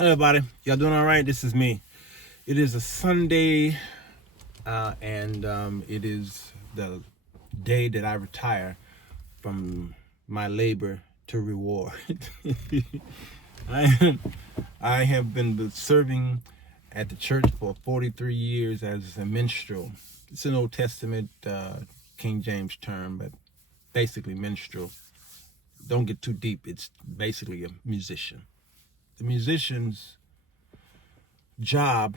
Hello, everybody. Y'all doing all right? This is me. It is a Sunday, and it is the day that I retire from my labor to reward. I, I have been serving at the church for 43 years as a minstrel. It's an Old Testament King James term, but basically minstrel. Don't get too deep. It's basically a musician. The musician's job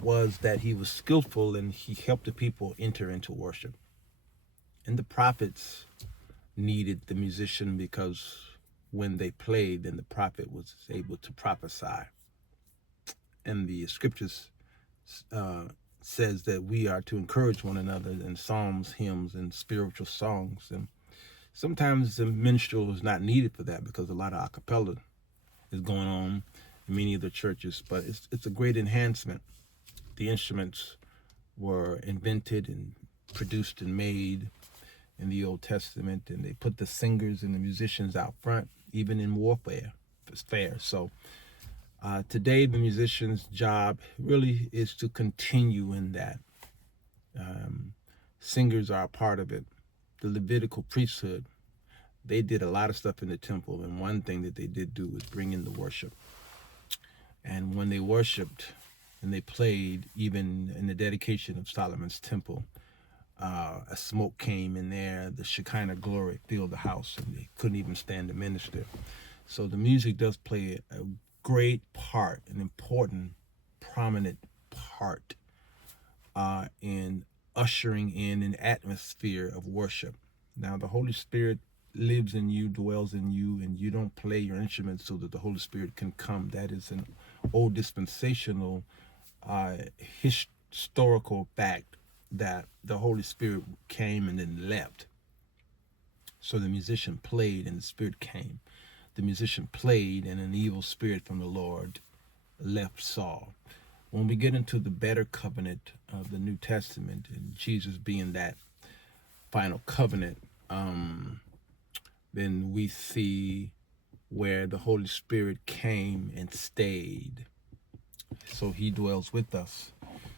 was that he was skillful and he helped the people enter into worship. And the prophets needed the musician because when they played, then the prophet was able to prophesy. And the scriptures says that we are to encourage one another in psalms, hymns, and spiritual songs. And sometimes the minstrel is not needed for that because a lot of a cappella is going on in many of the churches, but it's a great enhancement. The instruments were invented and produced and made in the Old Testament, and they put the singers and the musicians out front, even in warfare. It's fair. So today, the musician's job really is to continue in that. Singers are a part of it. The Levitical priesthood, they did a lot of stuff in the temple, and one thing that they did do was bring in the worship. And when they worshiped and they played, even in the dedication of Solomon's temple, a smoke came in there, the Shekinah glory filled the house, and they couldn't even stand to minister. So the music does play a great part, an important, prominent part in ushering in an atmosphere of worship. Now, the Holy Spirit lives in you, dwells in you, and you don't play your instruments so that the Holy Spirit can come. That is an old dispensational historical fact that the Holy Spirit came and then left. So the musician played and the Spirit came. The musician played and an evil spirit from the Lord left Saul. When we get into the better covenant of the New Testament and Jesus being that final covenant, then we see where the Holy Spirit came and stayed. So he dwells with us.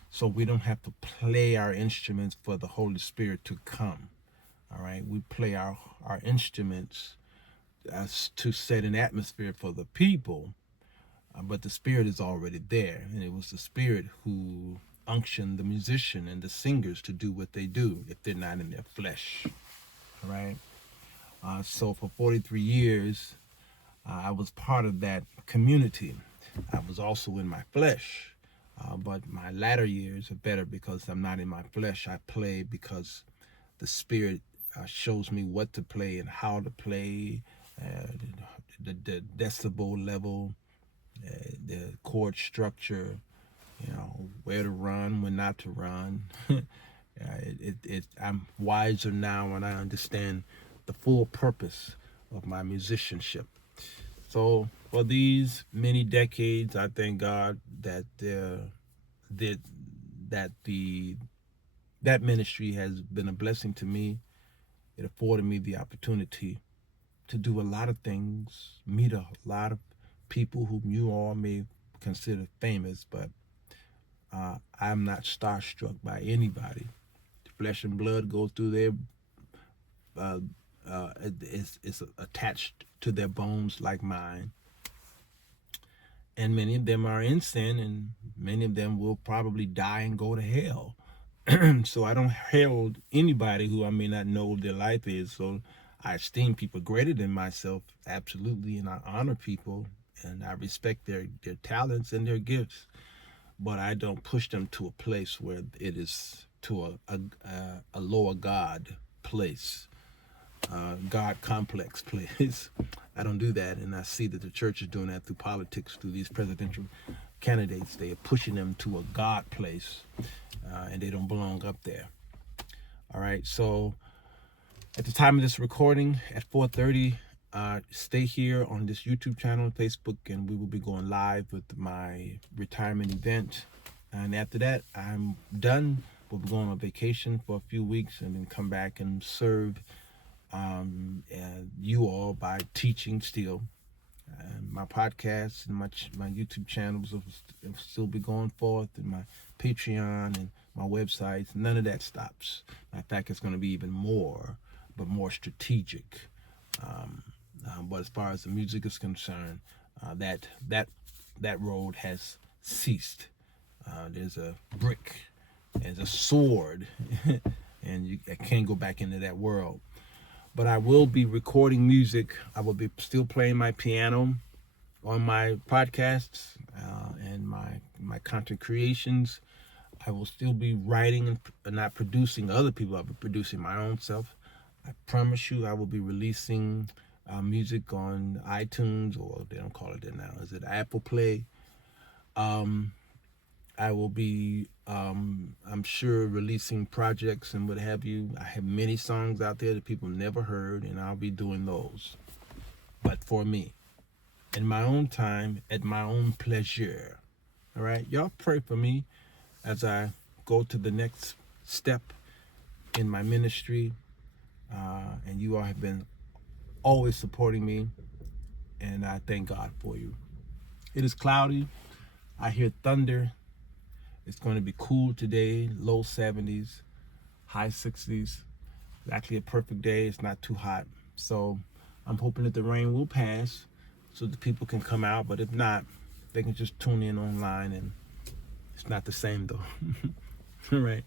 So we don't have to play our instruments for the Holy Spirit to come. All right, we play our instruments as to set an atmosphere for the people, but the Spirit is already there, and it was the Spirit who unctioned the musician and the singers to do what they do if they're not in their flesh. All right. So for 43 years, I was part of that community. I was also in my flesh, but my latter years are better because I'm not in my flesh. I play because the Spirit shows me what to play and how to play, the decibel level, the chord structure, where to run, when not to run. I'm wiser now and I understand the full purpose of my musicianship. So for these many decades, I thank God that that ministry has been a blessing to me. It afforded me the opportunity to do a lot of things, meet a lot of people whom you all may consider famous, but I'm not starstruck by anybody. Flesh and blood goes through their, it's attached to their bones like mine. And many of them are in sin, and many of them will probably die and go to hell. So I don't herald anybody who I may not know their life is. So I esteem people greater than myself, absolutely, and I honor people and I respect their talents and their gifts. But I don't push them to a place where it is to a lower God place, God complex place. I don't do that, and I see that the church is doing that through politics, through these presidential candidates. They are pushing them to a God place, and they don't belong up there. All right, so at the time of this recording, at 4:30, stay here on this YouTube channel, Facebook, and we will be going live with my retirement event. And after that, I'm done. We'll be going on vacation for a few weeks and then come back and serve you all by teaching still. my podcasts and my YouTube channels will still be going forth, and my Patreon and my websites. None of that stops. In fact, it's going to be even more, but more strategic. But as far as the music is concerned, that road has ceased. There's a brick, there's a sword, and I can't go back into that world. But I will be recording music. I will be still playing my piano on my podcasts and my content creations. I will still be writing and not producing other people. I'll be producing my own self. I promise you I will be releasing music on iTunes, or they don't call it that now. Is it Apple Play? I will be, I'm sure, releasing projects and what have you. I have many songs out there that people never heard, and I'll be doing those. But for me, in my own time, at my own pleasure. All right? Y'all pray for me as I go to the next step in my ministry. And you all have been always supporting me, and I thank God for you. It is cloudy. I hear thunder. It's going to be cool today, low 70s, high 60s. Actually a perfect day. It's not too hot. So I'm hoping that the rain will pass so the people can come out. But if not, they can just tune in online, and it's not the same though. All right.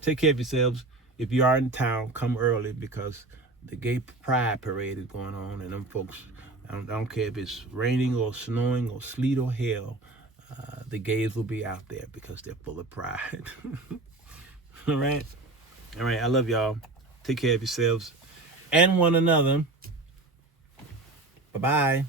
Take care of yourselves. If you are in town, come early, because the gay pride parade is going on, and them folks, I don't care if it's raining or snowing or sleet or hail, the gays will be out there because they're full of pride. All right? All right, I love y'all. Take care of yourselves and one another. Bye-bye.